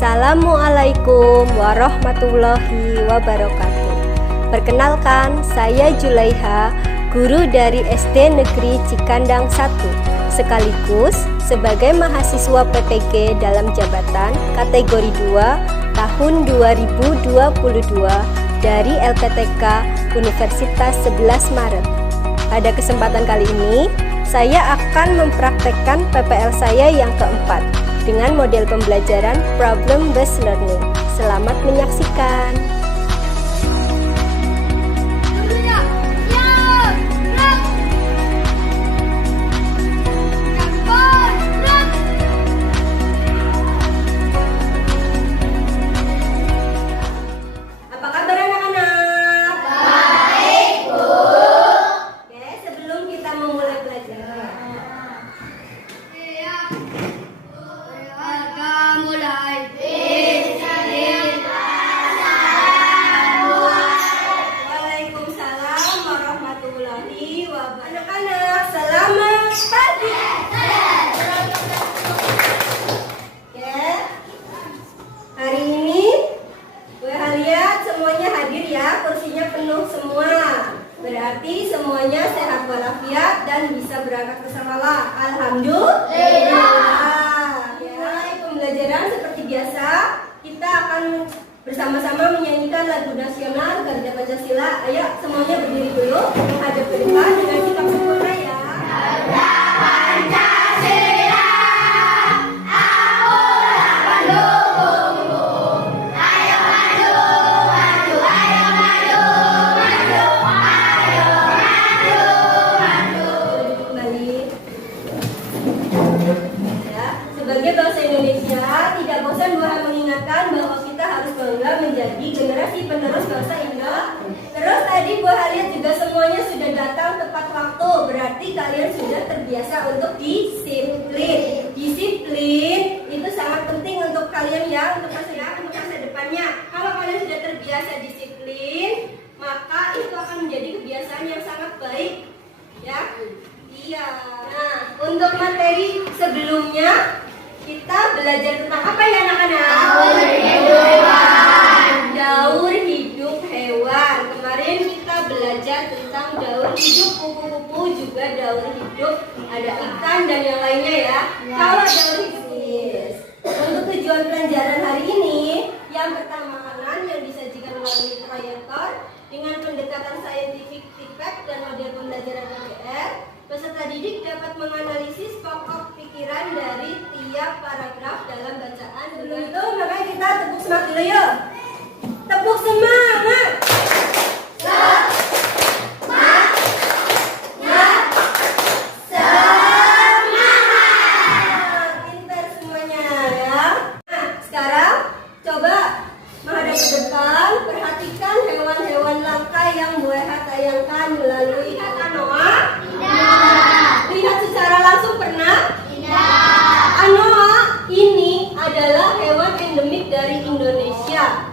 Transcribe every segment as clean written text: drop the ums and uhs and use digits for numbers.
Assalamualaikum warahmatullahi wabarakatuh. Perkenalkan, saya Julaiha, guru dari SD Negeri Cikandang 1, sekaligus sebagai mahasiswa PPG dalam jabatan kategori 2 tahun 2022 dari LPTK Universitas 11 Maret. Pada kesempatan kali ini, saya akan mempraktekkan PPL saya yang keempat dengan model pembelajaran Problem Based Learning. Selamat menyaksikan. Berarti semuanya sehat walafiat dan bisa berangkat ke sekolah. Alhamdulillah. Mulai pembelajaran seperti biasa, kita akan bersama-sama menyanyikan lagu nasional Garuda Pancasila. Ayo semuanya berdiri dulu, menghadap ke depan dengan sikap sempurna ya. Garuda Pancasila, aku akan dukungmu. Ayo maju, maju, ayo maju, maju. Sebagai bangsa Indonesia, tidak bosan Buah mengingatkan bahwa kita harus bangga menjadi generasi penerus bangsa Indonesia. Terus tadi Buah lihat juga semuanya sudah datang tepat waktu, berarti kalian sudah terbiasa untuk disiplin. Disiplin itu sangat penting untuk kalian ya, untuk masa depannya. Kalau kalian sudah terbiasa disiplin, maka itu akan menjadi kebiasaan yang sangat baik, ya. Iya. Nah, untuk materi sebelumnya kita belajar tentang apa ya anak-anak? Daur hidup hewan. Daur hidup hewan. Kemarin kita belajar tentang daur hidup kupu-kupu, juga daur hidup ada ikan dan yang lainnya ya. Kalau daur hidup untuk tujuan pelajaran hari ini, yang pertama makanan yang disajikan melalui proyektor dengan pendekatan scientific feedback dan model pembelajaran KBR. Peserta didik dapat menganalisis pokok pikiran dari tiap paragraf dalam bacaan. Sebelum itu, makanya kita tepuk semangat dulu yuk. Tepuk semangat. Semangat. Pintar semuanya ya. Nah, sekarang coba menghadap ke depan. Perhatikan hewan-hewan langka yang Bueha tayangkan melalui Anoa. Lihat secara langsung pernah? Tidak. Anoa ini adalah hewan endemik dari Indonesia.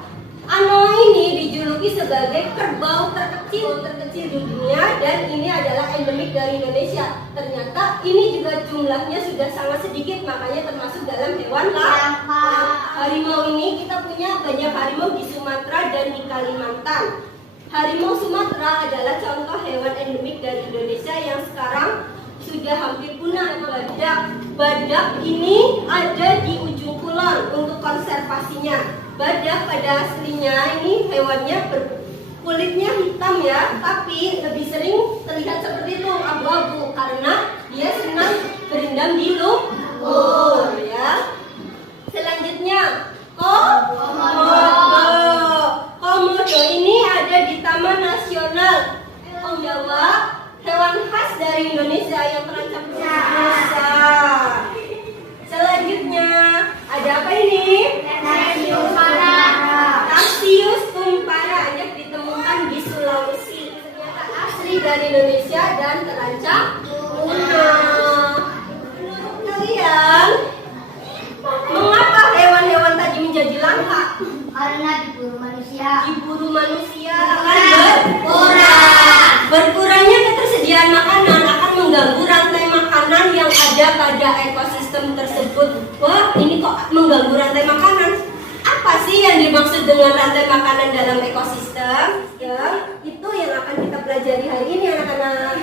Anoa ini dijuluki sebagai kerbau terkecil di dunia dan ini adalah endemik dari Indonesia. Ternyata ini juga jumlahnya sudah sangat sedikit, makanya termasuk dalam hewan langka. Harimau ini kita punya banyak harimau di Sumatera dan di Kalimantan. Harimau Sumatera adalah contoh hewan endemik dari Indonesia yang sekarang sudah hampir punah. Badak ini ada di ujung kulon untuk konservasinya. Badak pada aslinya ini hewannya kulitnya hitam ya, tapi lebih sering terlihat seperti itu abu-abu karena dia senang berendam di lumpur ya. Selanjutnya Komodo ini ada di Taman Nasional Jawa, hewan khas dari Indonesia yang terancam punah. Selanjutnya ada apa ini? Tarsius kumpara yang ditemukan di Sulawesi. Ternyata asli dari Indonesia dan terancam punah. Menurut kalian, mengapa hewan-hewan tadi menjadi langka? Karena diburu manusia. Diburu manusia akan berkurangnya ketersediaan makanan akan mengganggu rantai makanan yang ada pada ekosistem tersebut. Wah, ini kok mengganggu rantai makanan? dimaksud dengan rantai makanan dalam ekosistem? Ya, itu yang akan kita pelajari hari ini anak-anak.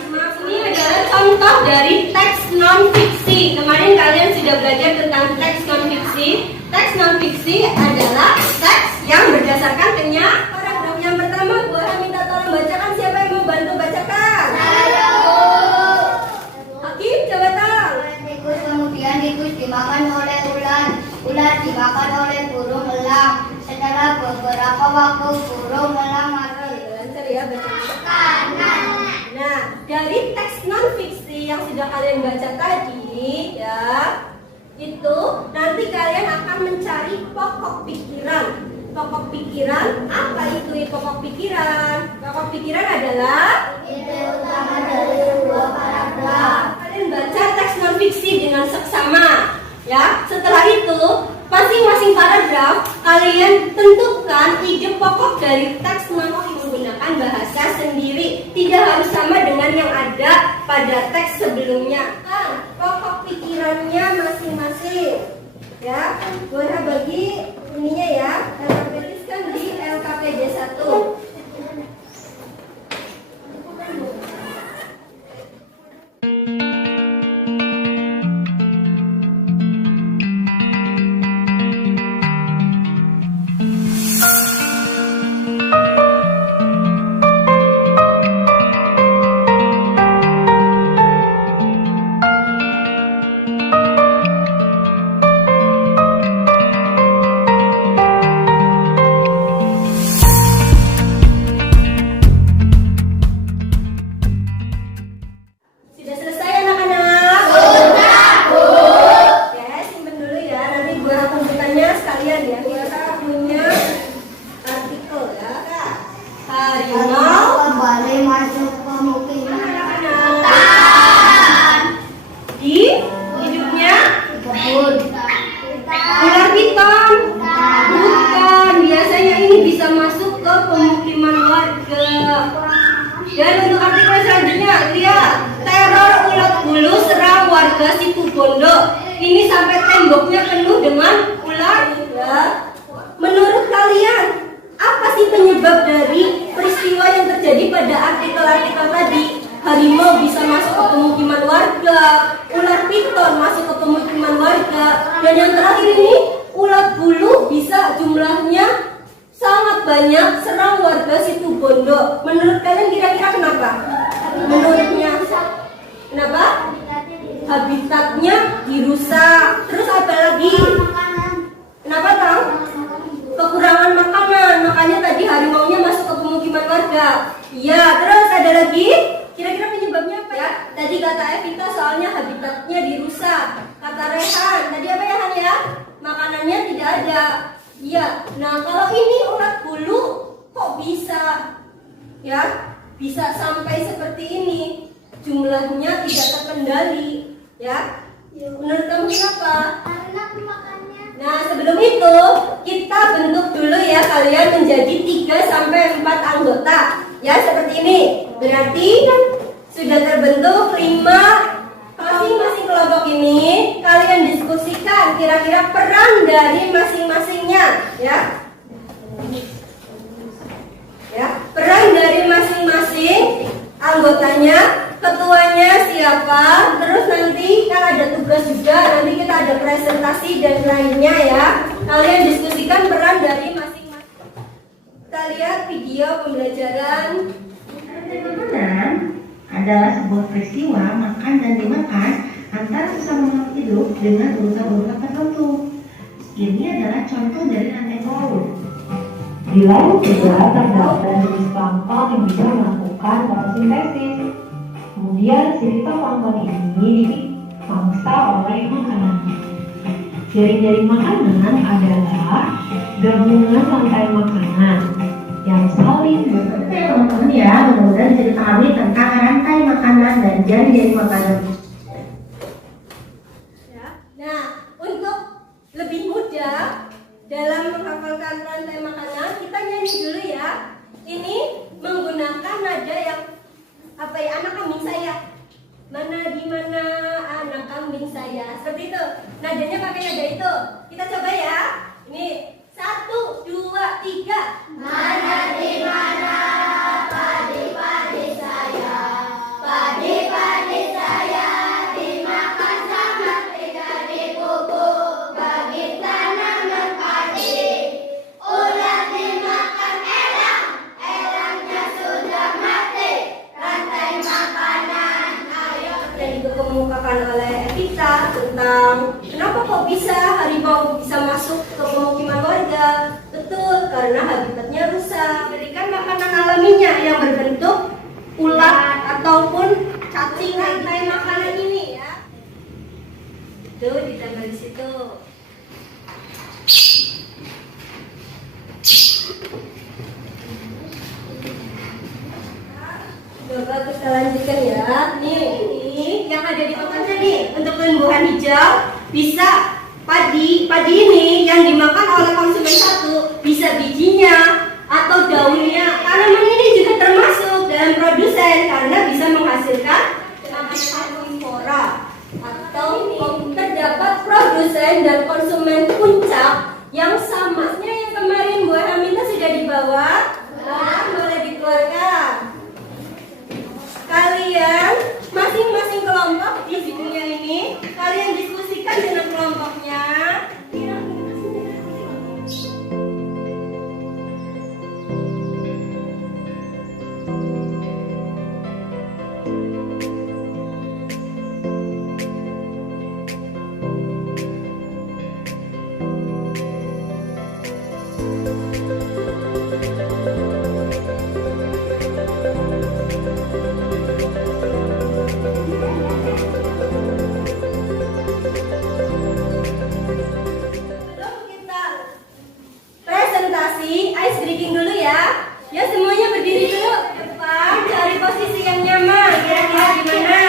Ini adalah contoh dari teks non-fiksi. Kemarin kalian sudah belajar tentang teks non-fiksi. Teks non-fiksi adalah teks yang berdasarkan kenyataan. Paragraf yang pertama, Bu Hana minta tolong bacakan. Siapa yang mau bantu bacakan? Hakim, coba tolong. Tikus kemudian tikus dimakan oleh ular. Ular dimakan oleh burung elang. Setelah beberapa waktu burung elang mati. Lancar ya bacanya. Nah, dari teks non-fiksi yang sudah kalian baca tadi, ya, itu nanti kalian akan mencari pokok pikiran. Pokok pikiran, apa itu pokok pikiran? Pokok pikiran adalah Ide utama dari sebuah paragraf. kalian baca teks non-fiksi dengan seksama. Ya, setelah itu masing-masing paragraf kalian tentukan ide pokok dari teks non-fiksi menggunakan bahasa sendiri. Tidak harus sama dengan yang ada pada teks sebelumnya. Pokok pikirannya masing-masing. Ya, boleh bagi ininya ya. Alfabetiskan di LKPD 1. Sudah selesai anak-anak? Oke, simpen dulu ya. Nanti gua komputernya sekalian ya. Kita punya artikel ya. Harimau Kembali masuk pemukiman. anak-anak di hidupnya Kebun. ular piton. Bukan, biasanya ini bisa masuk ke pemukiman warga. Dan untuk artikel selanjutnya, lihat teror ulat bulu serang warga Situbondo. Ini sampai temboknya penuh dengan ular. Ya. Menurut kalian, apa sih penyebab dari peristiwa yang terjadi pada artikel-artikel tadi? Harimau bisa masuk ke pemukiman warga, ular piton masuk ke pemukiman warga, dan yang terakhir ini ulat bulu bisa jumlahnya sangat banyak serang warga Situbondo. Menurut kalian kira-kira kenapa? Menurutnya kenapa? Habitatnya dirusak. Terus apa lagi? Kenapa tahu? Kekurangan makanan. Makanya tadi harimaunya masuk ke pemukiman warga. Iya, terus ada lagi? Kira-kira penyebabnya apa ya? Tadi kata Evita soalnya habitatnya dirusak. Kata Rehan, tadi apa ya Han ya? Makanannya tidak ada. Iya, nah kalau ini ulat bulu kok bisa ya bisa sampai seperti ini, jumlahnya tidak terkendali ya. Menurut kamu kenapa? Karena makannya. Nah sebelum itu kita bentuk dulu ya kalian menjadi 3 sampai 4 anggota ya seperti ini. Berarti sudah terbentuk 5. Masing-masing kelompok ini kalian diskusikan kira-kira peran dari masing-masingnya ya. Ya, peran dari masing-masing anggotanya, ketuanya siapa, terus nanti kan ada tugas juga, nanti kita ada presentasi dan lainnya ya. Kalian diskusikan peran dari masing-masing. Kita lihat video pembelajaran. Makanan adalah sebuah peristiwa makan dan dimakan antara sesama makhluk hidup dengan urutan-urutan tertentu. Ini adalah contoh dari rantai laut. Di laut juga terdapat jenis plankton yang bisa melakukan fotosintesis. Kemudian sirip plankton ini dipangsa oleh makanan. Jaring-jaring makanan adalah gabungan rantai makanan yang saling Oke teman-teman ya, mudah-mudahan bisa dipahami tentang rantai makanan dan jaring-jaring makanan. Ya. Nah, untuk lebih mudah dalam menghafalkan rantai makanan, kita nyanyi dulu ya. Ini menggunakan nada yang apa ya? Anak kambing saya. Mana di mana anak kambing saya. Seperti itu. Nadanya pakai nada itu. Kita coba ya. Ini 1, 2, Kita lanjutkan ya. Nih yang ada di papannya nih untuk tumbuhan hijau bisa padi ini yang dimakan oleh konsumen satu bisa bijinya atau daunnya. Tanaman ini juga termasuk dalam produsen karena bisa menghasilkan karnivora atau terdapat produsen dan konsumen puncak yang samasnya yang kemarin Bu Aminta sudah dibawa. Nah, boleh dikeluarkan. Kalian masing-masing kelompok di dunia ini kalian diskusikan dengan kelompoknya. Sebelum kita presentasi ice breaking dulu ya. Ya semuanya berdiri dulu depan, cari posisi yang nyaman. Kira-kira gimana?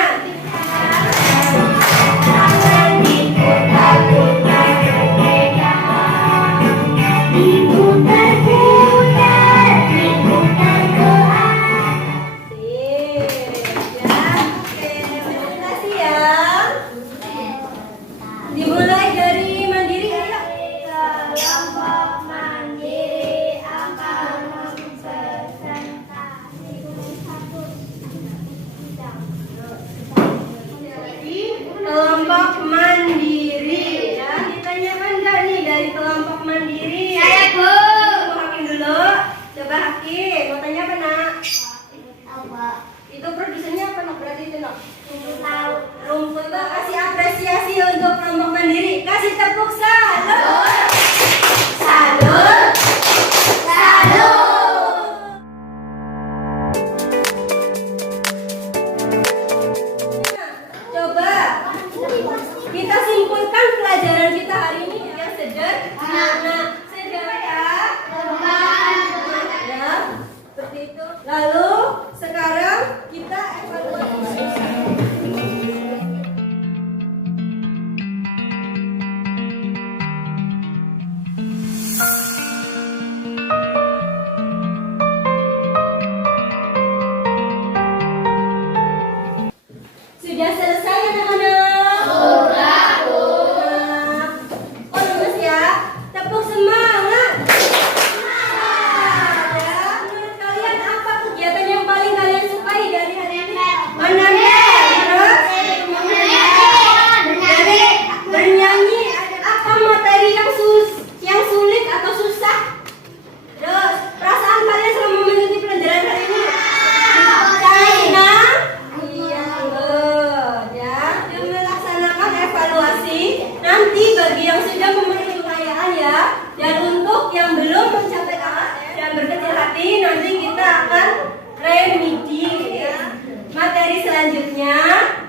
Dimulai dari Mandiri ayo. Kelompok mandiri akan mempresentasi Kelompok mandiri ya. Ditanyakan nggak nih dari kelompok mandiri? Saya, Bu. Coba Hakim dulu. Coba Hakim. Mau tanya apa nak? apa? Itu produsennya apa nak? Berarti itu nak? Tahu. Rumput. Coba kasih apresiasi untuk kelompok mandiri. Kasih tepuk salut. Salut. Salut. Coba kita simpulkan pelajaran kita hari ini yang sederhana. Sederhana ya. Seperti itu. Lalu sekarang kita evaluasi. Sudah selesai anak-anak? Sudah, Bu. Oh, lulus ya. Tepuk semangat. Semangat. Ya, menurut kalian apa kegiatan yang paling kalian sukai dari hari ini? Menanam. Terus? Bernyanyi. Ada apa materi yang sulit atau susah? Terus, perasaan kalian selama mengikuti pelajaran hari ini? Senang? Iya, good. Ya, dan melaksanakan evaluasi nanti bagi yang sudah memenuhi kekayaan ya, dan untuk yang belum mencapai dan berkecil hati nanti kita akan remedi ya. Materi selanjutnya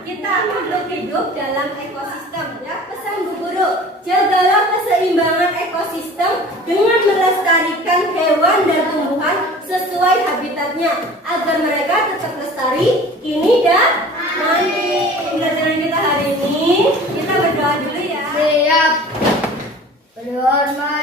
kita makhluk hidup dalam ekosistem ya. Pesan Bu Guru, jagalah keseimbangan ekosistem dengan melestarikan hewan dan tumbuhan sesuai habitatnya agar mereka tetap lestari kini dan nanti. Pelajaran kita hari ini kita berdoa dulu ya. Siap. Berhormat